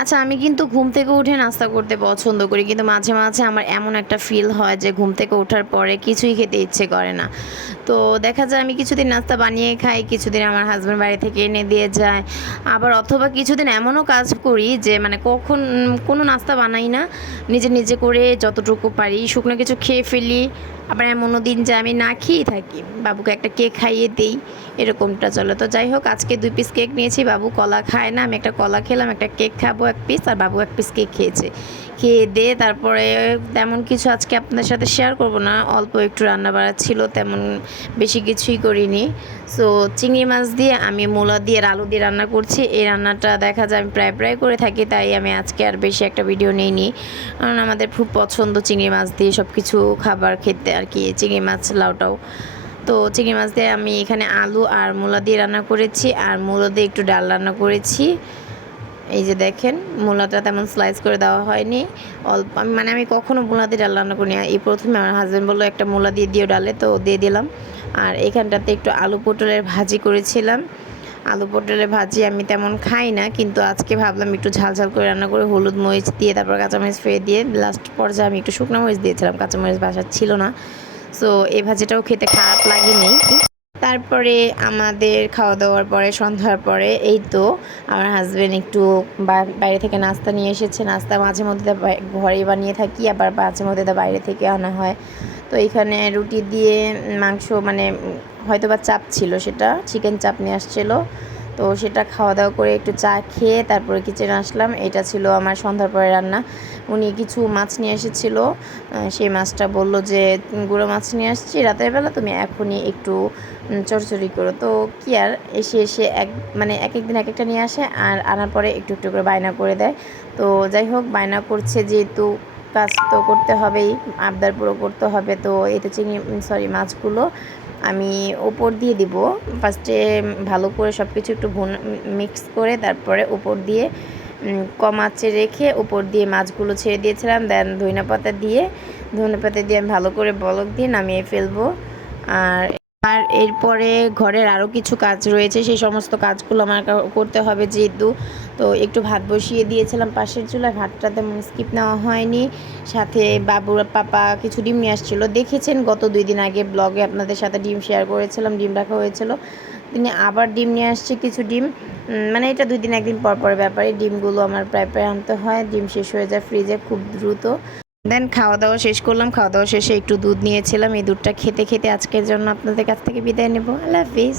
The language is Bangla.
আচ্ছা আমি কিন্তু ঘুম থেকে উঠে নাস্তা করতে পছন্দ করি, কিন্তু মাঝে মাঝে আমার এমন একটা ফিল হয় যে ঘুম থেকে ওঠার পরে কিছুই খেতে ইচ্ছে করে না। তো দেখা যায় আমি কিছুদিন নাস্তা বানিয়ে খাই, কিছুদিন আমার হাজব্যান্ড বাড়ি থেকে এনে দিয়ে যায়। আবার অথবা কিছুদিন এমনও কাজ করি যে মানে কখন, কোনো নাস্তা বানাই না, নিজে নিজে করে যতটুকু পারি, শুকনো কিছু খেয়ে ফেলি। আবার এমনও দিন যে আমি না খেয়েই থাকি, বাবুকে একটা কেক খাইয়ে দিই। এরকমটা চলে। তো যাই হোক, আজকে দুই পিস কেক নিয়েছি। বাবু কলা খায় না, আমি একটা কলা খেলাম, একটা কেক খাব এক পিস আর বাবু এক পিস কেক খেয়েছে। খেয়ে দিয়ে তারপরে তেমন কিছু আজকে আপনাদের সাথে শেয়ার করব না। অল্প একটু রান্না বাড়া ছিল, তেমন বেশি কিছুই করিনি। সো চিংড়ি মাছ দিয়ে আমি মূলা দিয়ে আলু দিয়ে রান্না করছি। এই রান্নাটা দেখা যায় আমি প্রায় প্রায় করে থাকি, তাই আমি আজকে আর বেশি একটা ভিডিও নিইনি। কারণ আমাদের খুব পছন্দ চিংড়ি মাছ দিয়ে সব কিছু খাবার খেতে আর কি, চিংড়ি মাছ লাউটাও। তো চিংড়ি মাছ দিয়ে আমি এখানে আলু আর মূলা দিয়ে রান্না করেছি, আর মূলা দিয়ে একটু ডাল রান্না করেছি। এই যে দেখেন, মূলাটা তেমন স্লাইস করে দেওয়া হয়নি। অল্প মানে আমি কখনও মূলা দিয়ে ডাল রান্না করি না এই প্রথমে আমার হাজব্যান্ড বলল, একটা মূলা দিয়ে দিও ডালে। তো দিয়ে দিলাম। আর এখানটাতে একটু আলু পটলের ভাজি করেছিলাম। আলু পটলের ভাজি আমি তেমন খাই না, কিন্তু আজকে ভাবলাম একটু ঝাল ঝাল করে রান্না করে হলুদ মরিচ দিয়ে, তারপর কাঁচামরিচ ফেলে দিয়ে লাস্ট পর্যায়ে আমি একটু শুকনো মরিচ দিয়েছিলাম। কাঁচামরিচ বাসার ছিল না। সো এই ভাজিটাও খেতে খারাপ লাগেনি। তারপরে আমাদের খাওয়া দাওয়ার পরে, সন্ধ্যার পরে, এই তো আমার হাজব্যান্ড একটু বাইরে থেকে নাস্তা নিয়ে এসেছে। নাস্তা মাঝে মধ্যে ঘরে বানিয়ে থাকি, আবার মাঝে মধ্যে তো বাইরে থেকে আনা হয়। তো এখানে রুটি দিয়ে মাংস মানে হয়তো বা চাপ ছিল সেটা চিকেন চাপ নিয়ে আসছিল। তো সেটা খাওয়া দাওয়া করে একটু চা খেয়ে তারপরে কিচেনে আসলাম। এটা ছিল আমার সন্ধ্যার পরে রান্না। উনি কিছু মাছ নিয়ে এসেছিল। সেই মাছটা বলল যে গুঁড়ো মাছ নিয়ে আসছি, রাতের বেলা তুমি এখনই একটু চড়চড়ি করো। তো কি আর, এসে এসে এক মানে এক এক দিন এক একটা নিয়ে আসে আর আনার পরে একটু একটু করে বায়না করে দেয়। তো যাই হোক, বায়না করছে যেহেতু কাজ তো করতে হবেই, আবদার পুরো করতে হবে। তো এই তো চিংড়ি সরি মাছগুলো আমি ওপর দিয়ে দিব। ফার্স্টে ভালো করে সব কিছু একটু ভুন মিক্স করে তারপরে ওপর দিয়ে কমাচে রেখে ওপর দিয়ে মাছগুলো ছেড়ে দিয়েছিলাম। দেন ধইনা পাতা দিয়ে ধনে পাতা দিয়ে আমি ভালো করে বলক দিয়ে নামিয়ে ফেলব। আর এরপরে ঘরের আরও কিছু কাজ রয়েছে, সেই সমস্ত কাজগুলো আমার করতে হবে যেহেতু। তো একটু ভাত বসিয়ে দিয়েছিলাম পাশের চুলায়, ভাতটা তেমন স্কিপ নেওয়া হয়নি। সাথে বাবুর পাপা কিছু ডিম নিয়ে আসছিল। দেখেছেন গত দুই দিন আগে ব্লগে আপনাদের সাথে ডিম শেয়ার করেছিলাম, ডিম রাখা হয়েছিল। তিনি আবার ডিম নিয়ে আসছে কিছু ডিম। মানে এটা দুই দিন একদিন পর পর ব্যাপারে ডিমগুলো আমার প্রায় প্রায় আনতে হয়। ডিম শেষ হয়ে যায় ফ্রিজে খুব দ্রুত। দেন খাওয়া দাওয়া শেষ করলাম। খাওয়া দাওয়া শেষে একটু দুধ নিয়েছিলাম। এই দুধটা খেতে খেতে আজকের জন্য আপনাদের কাছ থেকে বিদায় নেব। আল্লাহ হাফিজ।